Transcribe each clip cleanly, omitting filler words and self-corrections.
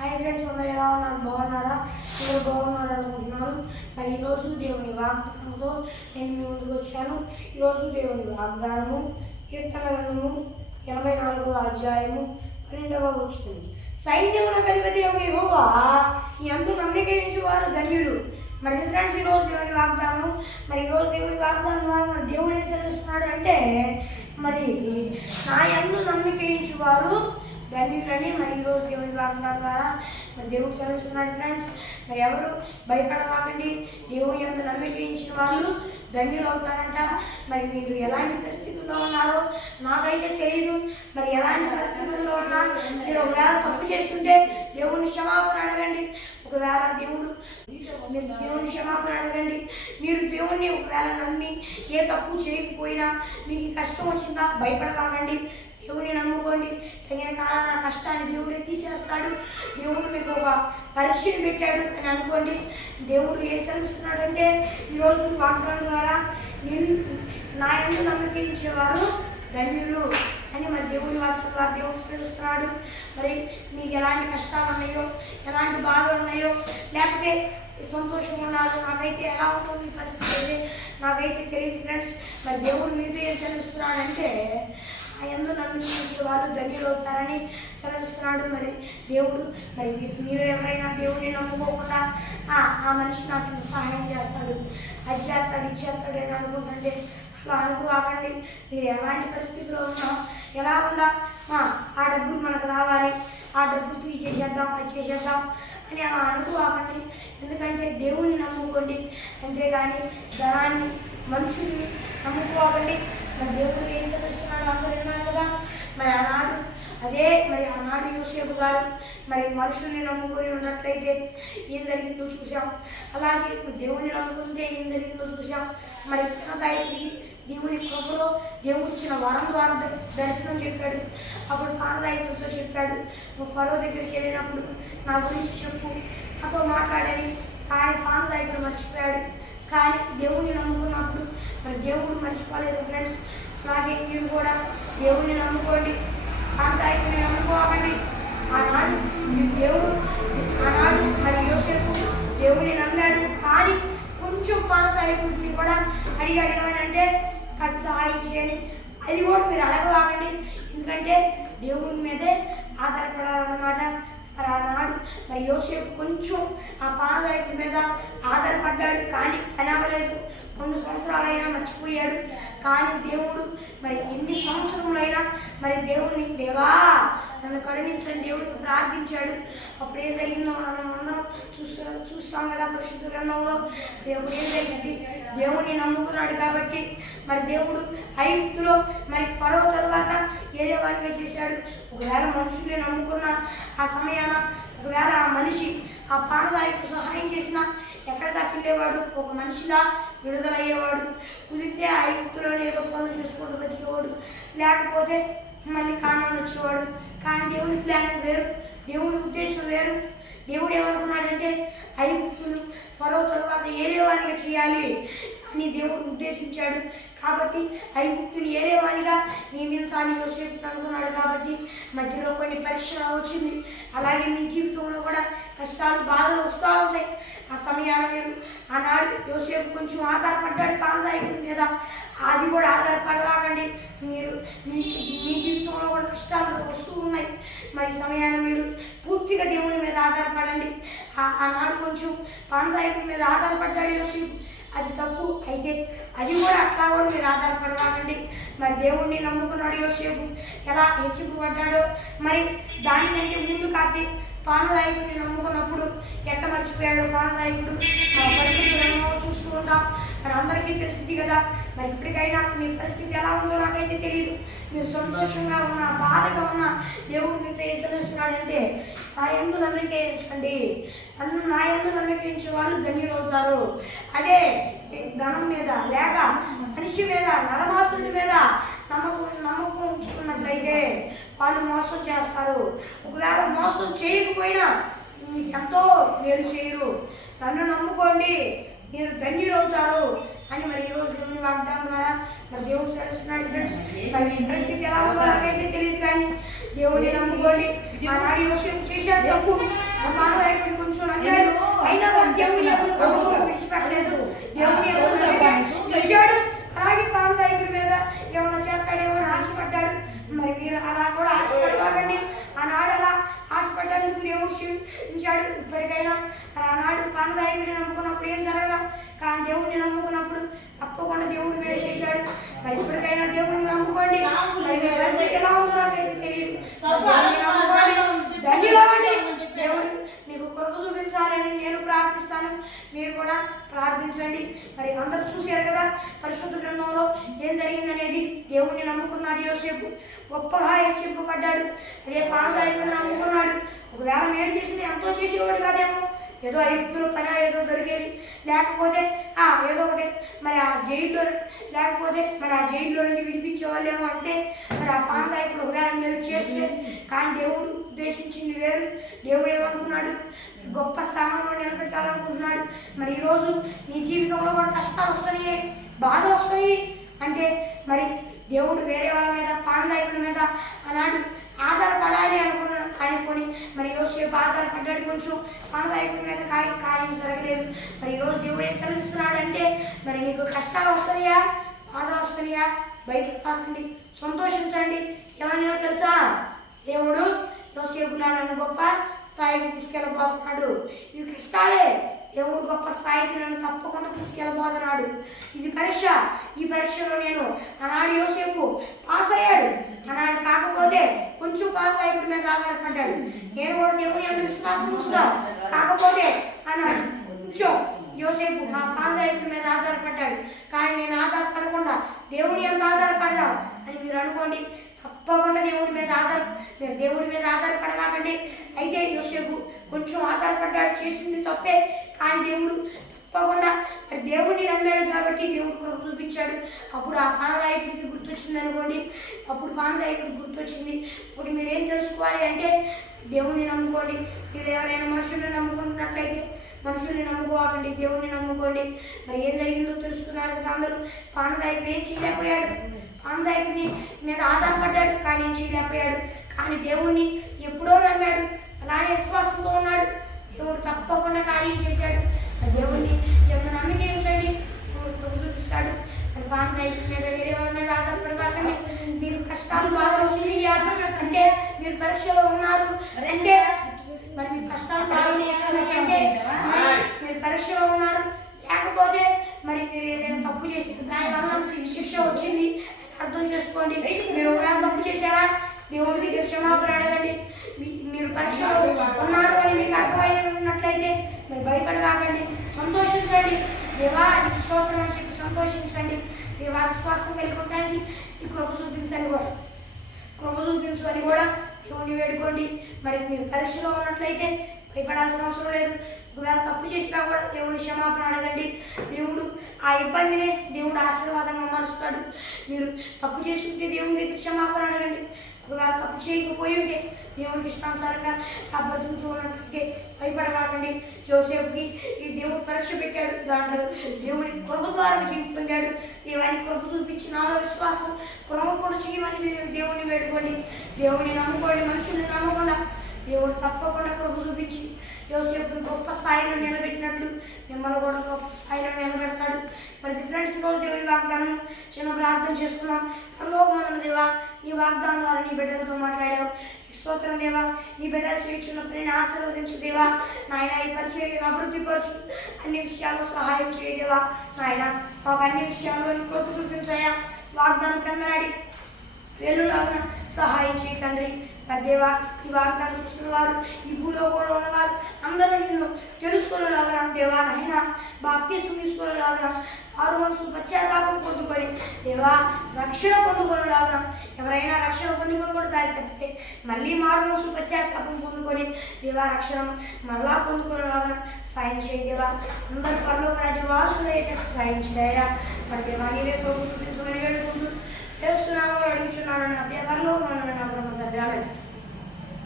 Hi friends, అందరూ ఎలా ఉన్నారు? బాగున్నారా? మీరు బాగున్నారు అనుకుంటున్నాను. మరి ఈరోజు దేవుని వాగ్దానంతో నేను మీ ముందుకు వచ్చాను. ఈరోజు దేవుని వాగ్దానము కీర్తన గ్రంథము 84వ అధ్యాయము 12వ వచనం. సైన్యములకు అధిపతి యెహోవా యందు నమ్మిక ఉంచువారు ధన్యులు. మరి ఫ్రెండ్స్, ఈరోజు దేవుని వాగ్దానం. మరి ఈరోజు దేవుని వాగ్దానం ద్వారా మరి దేవుడు ఏం సెలవిస్తున్నాడు అంటే, మరి నా యందు నమ్మిక ఉంచువారు ధన్యులని మరి ఈరోజు దేవుని వాగ్దానం ద్వారా మరి దేవుడు సెలవిస్తున్నాడు. ఫ్రెండ్స్, మరి ఎవరు భయపడవాకండి. దేవుని యందు నమ్మిక ఉంచిన వాళ్ళు ధన్యులు అవుతారంట. మరి మీరు ఎలాంటి పరిస్థితుల్లో ఉన్నారో నాకైతే తెలియదు. మరి ఎలాంటి పరిస్థితుల్లో ఉన్నా మీరు ఒకవేళ తప్పు చేస్తుంటే దేవుని క్షమాపణ అడగండి. ఒకవేళ మీరు దేవుని క్షమాపణ అడగండి. మీరు దేవుణ్ణి ఒకవేళ నమ్మి ఏ తప్పు చేయకపోయినా మీకు కష్టం వచ్చిందా భయపడవాకండి. దేవుని నమ్ముకోండి. తగిన కాలాన కష్టాన్ని దేవుడే తీసేస్తాడు. దేవుడు మీకు ఒక పరీక్షను పెట్టాడు అని అనుకోండి. దేవుడు ఏం సెలవిస్తున్నాడంటే, ఈరోజు వాగ్దానం ద్వారా నా యందు నమ్మిక ఉంచేవారు ధన్యులు అని మరి దేవుని వాక్యం ద్వారా దేవుడు సెలవిస్తున్నాడు. మరి మీకు ఎలాంటి కష్టాలు ఉన్నాయో, ఎలాంటి బాధలు ఉన్నాయో, లేకపోతే సంతోషంగా ఉన్నారు, నాకైతే ఎలా ఉంటుంది ఈ పరిస్థితి అయితే నాకైతే తెలియదు. ఫ్రెండ్స్, మరి దేవుడు మీతో ఏం సెలవిస్తున్నాడంటే, ఆ యందు నమ్మిక వాళ్ళు ధన్యులు అవుతారని సెలవిస్తున్నాడు. మరి దేవుడు మరి మీరు ఎవరైనా దేవుడిని నమ్ముకోకుండా ఆ మనిషి నాకు సహాయం చేస్తాడు, అది చేస్తాడు, ఇది చేస్తాడు అని అనుకుంటుంటే అలా అనుకోకండి. మీరు ఎలాంటి పరిస్థితిలో ఉన్నా, ఎలా ఉన్నా ఆ డబ్బులు మనకు రావాలి, ఆ డబ్బులు తీసేసేద్దాం, అది చేసేద్దాం అని అలా అనుకోకండి. ఎందుకంటే దేవుణ్ణి నమ్ముకోండి, అంతేగాని ధనాన్ని మనుషుల్ని నమ్ముకోకండి. మరి దేవుడు ఏం చదివిస్తున్నాడు అందరూ విన్నారు కదా. మరి ఆనాడు యోసేపు గారు మరి మనుషుల్ని నమ్ముకొని ఉన్నట్లయితే ఏం జరిగిందో చూసాం. అలాగే దేవుడిని నమ్ముకుంటే ఏం జరిగిందో చూసాం. మరి పానదాయకుడికి దేవుని కృపలో దేవుడు ఇచ్చిన వరం ద్వారా దర్శనం చెప్పాడు. అప్పుడు పానదాయకుడితో చెప్పాడు, నువ్వు ఫరో దగ్గరికి వెళ్ళినప్పుడు నా గురించి చెప్పు, నాతో మాట్లాడని. కానీ పానదాయకుడు మర్చిపోయాడు. కానీ దేవుడిని నమ్ముకున్నప్పుడు మరి దేవుడు మర్చిపోలేదు. ఫ్రెండ్స్, అలాగే మీరు కూడా దేవుడిని నమ్ముకోండి, పానదాయకుడిని నమ్ముకోకండి. ఆనాడు మరి యోసేపు దేవుడిని నమ్మాడు. కానీ కొంచెం పానదాయకుడిని కూడా అడిగాడు, ఏమనంటే అది సహాయం చేయని. అది కూడా మీరు అడగవాకండి, ఎందుకంటే దేవుడి మీదే ఆధారపడాలన్నమాట. మరి ఆనాడు మరి యోసేపు కొంచెం ఆ పానదాయకుడి మీద ఆధారపడ్డాడు, కానీ పని అవ్వలేదు. 2 సంవత్సరాలైనా మర్చిపోయాడు. కానీ దేవుడు మరి ఎన్ని సంవత్సరములైనా మరి దేవుడిని, దేవా నన్ను కరుణించని దేవుడిని ప్రార్థించాడు. అప్పుడు ఏం జరిగిందో మనం అందరం చూస్తాం కదా పరిశుద్ధ గ్రంథంలో. అప్పుడు ఏం జరిగింది, దేవుడిని నమ్ముకున్నాడు కాబట్టి మరి దేవుడు ఐగుప్తులో మరి ఫరో తరువాత ఏదే వారిగా చేశాడు. ఒకవేళ మనుషుల్ని నమ్ముకున్న ఆ సమయాన ఒకవేళ ఆ మనిషి ఆ పానదాయకు సహాయం చేసినా ఎక్కడ దాకెళ్ళేవాడు, ఒక మనిషిలా విడుదలయ్యేవాడు. కుదిరితే ఆ ఐగుప్తులోనే ఏదో పనులు చేసుకుంటూ బతికేవాడు, లేకపోతే మళ్ళీ కానాను వచ్చేవాడు. కానీ దేవుడి ప్లాన్ వేరు, దేవుడి ఉద్దేశం వేరు. దేవుడు ఏమనుకున్నాడంటే ఐగుప్తులు ఫరో తరువాత ఏరేవానిగా చేయాలి అని దేవుడు ఉద్దేశించాడు. కాబట్టి ఐగుప్తులు ఏరేవానిగా నియమించాలి యోసేపు అనుకున్నాడు. కాబట్టి మధ్యలో కొన్ని పరీక్షలు వచ్చింది. అలాగే మీ జీవితంలో కూడా కష్టాలు, బాధలు వస్తూ ఉంటాయి. ఆ సమయాన మీరు ఆనాడు యోసేపు కొంచెం ఆధారపడ్డాడు పానదాయకుడి మీద. అది కూడా ఆధారపడవాకండి. మీ జీవితంలో కూడా కష్టాలు వస్తూ ఉన్నాయి. మరి సమయాన్ని మీరు పూర్తిగా దేవుని మీద ఆధారపడండి. ఆనాడు కొంచెం పానదాయకుడి మీద ఆధారపడ్డాడు యోసేపు, అది తప్పు. అయితే అది కూడా అట్లా కూడా మీరు ఆధారపడవాలండి. మరి దేవుణ్ణి నమ్ముకున్నాడు యోసేపు, ఎలా హెచ్చింపబడ్డాడో మరి దానికంటే ముందు కాతే పానదాయకుడిని నమ్ముకున్నప్పుడు ఎట్ట మర్చిపోయాడు పానదాయకుడు. పరిస్థితులను చూస్తూ ఉంటాం, మరి అందరికీ తెలిసింది కదా. మరి ఇప్పటికైనా మీ పరిస్థితి ఎలా ఉందో నాకైతే తెలియదు. మీరు సంతోషంగా ఉన్నా, బాధగా ఉన్నా, దేవుడు మీతో ఏం సెలవిస్తున్నాడంటే, నా యందు నమ్మిక ఉంచండి, నా యందు నమ్మిక ఉంచే వాళ్ళు ధన్యులు అవుతారు. అదే ధనం మీద లేక మనిషి మీద, నరమాత్రుడి మీద నమ్మకం ఉంచుకున్నట్లయితే వాళ్ళు మోసం చేస్తారు. ఒకవేళ మోసం చేయకపోయినా మీకు ఎంతో మేలు చేయరు. నన్ను నమ్ముకోండి, మీరు ధన్యులవుతారు అని మరి ఈరోజు దేవుని వాగ్దానం ద్వారా మరి దేవుడు సెలవుస్తున్నాడు. ఫ్రెండ్స్, మరి మీ పరిస్థితి ఎలా ఉందో నాకైతే తెలియదు, కానీ దేవుడిని నమ్ముకోండి. ఆనాడు యోసేపు చేశాడు తప్పు, పానదాయకుడు కొంచెం నమ్మాడు, అయినా కూడా దేవుని విడిచిపెట్టలేదు. దేవుని గెలిచాడు. అలాగే పానదాయకుడి మీద ఏమైనా చేస్తాడేమో అని ఆశపడ్డాడు. మరి మీరు అలా కూడా ఆశపడవాకండి. ఆనాడు అలా ఆశపడ్డానికి దేవుడు క్షమించాడు. ఇప్పటికైనా మరి ఆనాడు పానదాయకుడిని నమ్ముకున్నప్పుడు ఏం జరగల, కానీ దేవుడిని నమ్ముకున్నప్పుడు తప్పకుండా దేవుడు మేలు చేశాడు. మరి ఇప్పటికైనా దేవుడిని నమ్ముకోండి. మరి మీ పరిస్థితి ఎలా ఉందో నాకైతే తెలియదు. ధన్యులవ్వండి. దేవుడు మీకు కృప చూపించాలని నేను ప్రార్థిస్తాను. మీరు కూడా ప్రార్థించండి. మరి అందరూ చూశారు కదా పరిశుద్ధ గ్రంథంలో ఏం జరిగిందనేది. దేవుడిని నమ్ముకున్నాడు యోసేపు, గొప్పగా హెచ్చింపబడ్డాడు. అదే పానదాయకుడిని నమ్ముకున్నాడు. ఒకవేళ మేలు చేసింది ఎంతో చేసేవాడు కాదేమో, ఏదో ఐదుగురు పని ఏదో దొరికేది, లేకపోతే ఏదో ఒకటి మరి ఆ జైల్లో, లేకపోతే మరి ఆ జైల్లో నుండి విడిపించేవాళ్ళేమో అంతే. మరి ఆ పానదాయకుడు ఒకవేళ మేలు చేస్తే, కానీ దేవుడు ఉద్దేశించింది వేరు. దేవుడు ఏమనుకున్నాడు, గొప్ప స్థానంలో నిలబెట్టాలనుకుంటున్నాడు. మరి ఈరోజు నీ జీవితంలో కూడా కష్టాలు వస్తాయి, బాధలు వస్తాయి అంటే మరి దేవుడు వేరే వాళ్ళ మీద, పానదాయకుడి మీద ఆనాడు ఆధారపడాలి అనుకొని మరి యోసేపు ఆధారపడ్డాడు. కొంచెం పానదాయకుడి మీద కార్యం జరగలేదు. మరి ఈరోజు దేవుడు ఏం సెలవిస్తున్నాడు అంటే, మరి నీకు కష్టాలు వస్తాయా, బాధలు వస్తాయా, బయటకు కాకండి, సంతోషించండి. ఏమన్నా తెలుసా, దేవుడు యోసేపులా నన్ను గొప్ప స్థాయికి తీసుకెళ్ళబోతున్నాడు. ఇవి కష్టాలే, దేవుడు గొప్ప స్థాయికి నన్ను తప్పకుండా తీసుకెళ్ళబోతున్నాడు. ఇది పరీక్ష. ఈ పరీక్షలో నేను ఆనాడు యోసేపు పాస్ అయ్యాడు. ఆనాడు కాకపోతే కొంచెం పానదాయకుడి మీద ఆధారపడ్డాడు. నేను కూడా దేవుని అందు విశ్వాసం ఉంచుదా, కాకపోతే అన్నాడు కొంచెం యోసేపు మా పానదాయకుడి మీద ఆధారపడ్డాడు. కానీ నేను ఆధారపడకుండా దేవుని ఎంత ఆధారపడదాం అని మీరు అనుకోండి. తప్పకుండా దేవుడి మీద ఆధారపడవాకండి. అయితే యోసేపు కొంచెం ఆధారపడ్డాడు, చేసింది తప్పే, కానీ దేవుడు తప్పకుండా మరి దేవుడిని నమ్మాడు కాబట్టి దేవుడు కృప చూపించాడు. అప్పుడు ఆ పానదాయకుడికి గుర్తొచ్చింది అనుకోండి, అప్పుడు పానదాయకుడికి గుర్తొచ్చింది. ఇప్పుడు మీరేం తెలుసుకోవాలి అంటే, దేవుడిని నమ్ముకోండి. మీరు ఎవరైనా మనుషుల్ని నమ్ముకుంటున్నట్లయితే మనుషుల్ని నమ్ముకోవాలండి, దేవుడిని నమ్ముకోండి. మరి ఏం జరిగిందో తెలుసుకున్నారు కదా అందరూ. పానదాయకుడు ఏం చేయలేకపోయాడు, పానదాయకుని మీద ఆధారపడ్డాడు, కానీ ఏం చేయలేకపోయాడు. కానీ దేవుణ్ణి ఎప్పుడో నమ్మాడు, అలానే విశ్వాసంతో ఉన్నాడు. దేవుడు తప్పకుండా కార్యం చేశాడు. దేవుణ్ణి ఎంత నమ్మిక ఉంచండి, దేవుడు కృప చూపిస్తాడు. మరి పానదాయకుడి మీద, వేరే వాళ్ళ మీద ఆధారపడకండి. మీరు కష్టాలు బాధలు వస్తున్నాయా అంటే, మీరు పరీక్షలో ఉన్నారు అంటే, మరి మీ కష్టాలు బాధలు వస్తున్నాయి అంటే మీరు పరీక్షలో ఉన్నారు, లేకపోతే మరి మీరు ఏదైనా తప్పు చేసి దానివల్ల శిక్ష వచ్చింది అర్థం చేసుకోండి. మీరు ఒకవేళ తప్పు చేశారా, దేవుడి దగ్గర క్షమాపణ అడగండి. మీరు పరీక్షలో ఉన్నారు అని మీకు అర్థమై ఉన్నట్లయితే మీరు భయపడవాకండి, సంతోషించండి. దేవా నీకు స్తోత్రం అని చెప్పి సంతోషించండి. దేవా విశ్వాసం కలిగి ఉండడానికి ఈ కృప చూపించని కూడా దేవుడిని వేడుకోండి. మరి మీరు పరీక్షలో ఉన్నట్లయితే భయపడాల్సిన అవసరం లేదు. ఒకవేళ తప్పు చేసినా కూడా దేవుని క్షమాపణ అడగండి. దేవుడు ఆ ఇబ్బందిని దేవుడు ఆశీర్వాదంగా మారుస్తాడు. మీరు తప్పు చేస్తుంటే దేవుని దగ్గర క్షమాపణ అడగండి. ఒకవేళ తప్పు చేయకపోయి ఉంటే దేవునికి ఇష్టానుసారంగా ఆ బ్రతుకుతూ ఉన్నట్లయితే భయపడవాకండి. యోసేపుకి ఈ దేవుడు పరీక్ష పెట్టాడు, దాంట్లో దేవుడి కృప ద్వారా జీవి పొందాడు. దేవుని కృప చూపించి నాలో విశ్వాసం కృప కూడా చేయమని దేవుడిని వేడుకోండి. దేవుడిని నమ్ముకోండి, మనుషుల్ని నమ్మకుండా. దేవుడు తప్పకుండా కృప చూపించి యోసేపుని గొప్ప స్థాయిలో నిలబెట్టినట్లు మిమ్మల్ని కూడా గొప్ప స్థాయిలో నిలబెడతాడు. మరి ఫ్రెండ్స్, రోజు దేవుని వాగ్దానం చిన్న ప్రార్థన చేసుకున్నాం. పరలోకమందున్న దేవా, నీ వాగ్దానం ద్వారా నీ బిడ్డలతో మాట్లాడావు. స్తోత్రం దేవా, నీ బిడ్డలు చేయించున్న పనిని ఆశీర్వదించు దేవా. నాయన ఈ పరిచర్యను అభివృద్ధిపరచు, అన్ని విషయాల్లో సహాయం చేయదేవా. నాయన మాకు అన్ని విషయాల్లో నీ కృప చూపించాయా. వాగ్దానం కిందనాడి వెలులాగా సహాయం చేయ తండ్రి. మరి దేవా, ఈ వాగ్దానం చూస్తున్న వారు, ఈ భూలోకంలో ఉన్నవారు అందరూ నిన్ను తెలుసుకునేలాగా దేవా, నాయన బాప్తిస్మం తీసుకునేలాగా, ఆరు మనసు పశ్చాత్తాపం పొందుకొని దేవా రక్షణ పొందుకునేలాగా, ఎవరైనా రక్షణ పొందుకొని కూడా దారి తప్పితే మళ్ళీ మారు మనసు పశ్చాత్తాపం పొందుకొని దేవా రక్షణ మరలా పొందుకునేలాగా సాయం చేయ దేవా. అందరూ పరలోక రాజ్య వారసులు అయ్యేటట్టు సాయం చేయ. మరి దేవా నీవే చూపించమని వేడుకుంటూ చేస్తున్నాము, అడుగుతున్నాను నా పరలోకమందున్న నా బ్రహ్మ.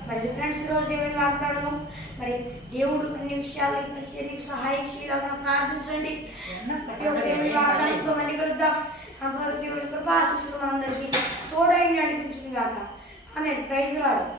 మరి అది ఫ్రెండ్స్ ఈరోజు దేవుని వాగ్దానము. మరి దేవుడు అన్ని విషయాలు పరిచర్యకు సహాయం చేయాలని ప్రార్థించండి. దేవుని వాగ్దానంతో మళ్ళీ కలుద్దాం. అంతవరకు దేవుని కృపా ఆశీస్సులు మనందరికీ తోడై నడిపించును గాక. ఆమేన్. Praise lord.